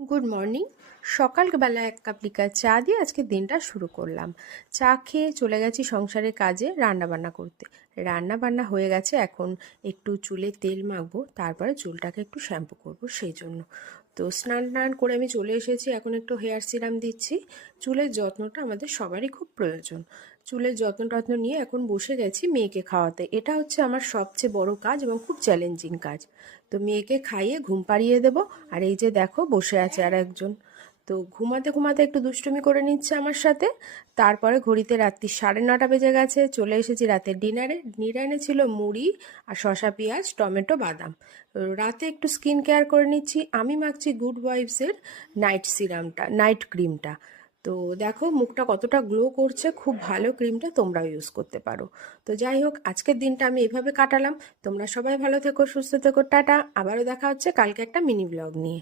Good morning. সকালবেলা এক cup liquor চা দিয়ে আজকে দিনটা শুরু করলাম। চা খেয়ে চলে গেছি সংসারের কাজে রান্নাবান্না করতে। রান্নাবান্না হয়ে গেছে, এখন একটু চুলে তেল মাখবো, তারপরে চুলটাকে একটু শ্যাম্পু করবো সেই জন্য। তো স্নান টান করে আমি চলে এসেছি, এখন একটু হেয়ার সিরাম দিচ্ছি। চুলের যত্নটা আমাদের সবারই খুব প্রয়োজন। চুলের যত্ন নিয়ে এখন বসে গেছি মেয়েকে খাওয়াতে। এটা হচ্ছে আমার সবচেয়ে বড় কাজ এবং খুব চ্যালেঞ্জিং কাজ। তো মেয়েকে খাইয়ে ঘুম পাড়িয়ে দেবো। আর এই যে দেখো বসে আছে আর একজন, তো ঘুমাতে ঘুমাতে একটু দুষ্টুমি করে নিচ্ছে আমার সাথে। তারপরে ঘড়িতে রাত্রি 9:30 বেজে গেছে, চলে এসেছি রাতের ডিনারে ছিল মুড়ি আর শসা পেঁয়াজ টমেটো বাদাম। রাতে একটু স্কিন কেয়ার করে নিচ্ছি, আমি মাখছি গুড ওয়াইফসের নাইট ক্রিমটা। তো দেখো মুখটা কতটা গ্লো করছে, খুব ভালো ক্রিমটা, তোমরাও ইউজ করতে পারো। তো যাই হোক, আজকের দিনটা আমি এভাবে কাটালাম। তোমরা সবাই ভালো থেকো, সুস্থ থেকো, টাটা। আবারও দেখা হচ্ছে কালকে একটা মিনি ব্লগ নিয়ে।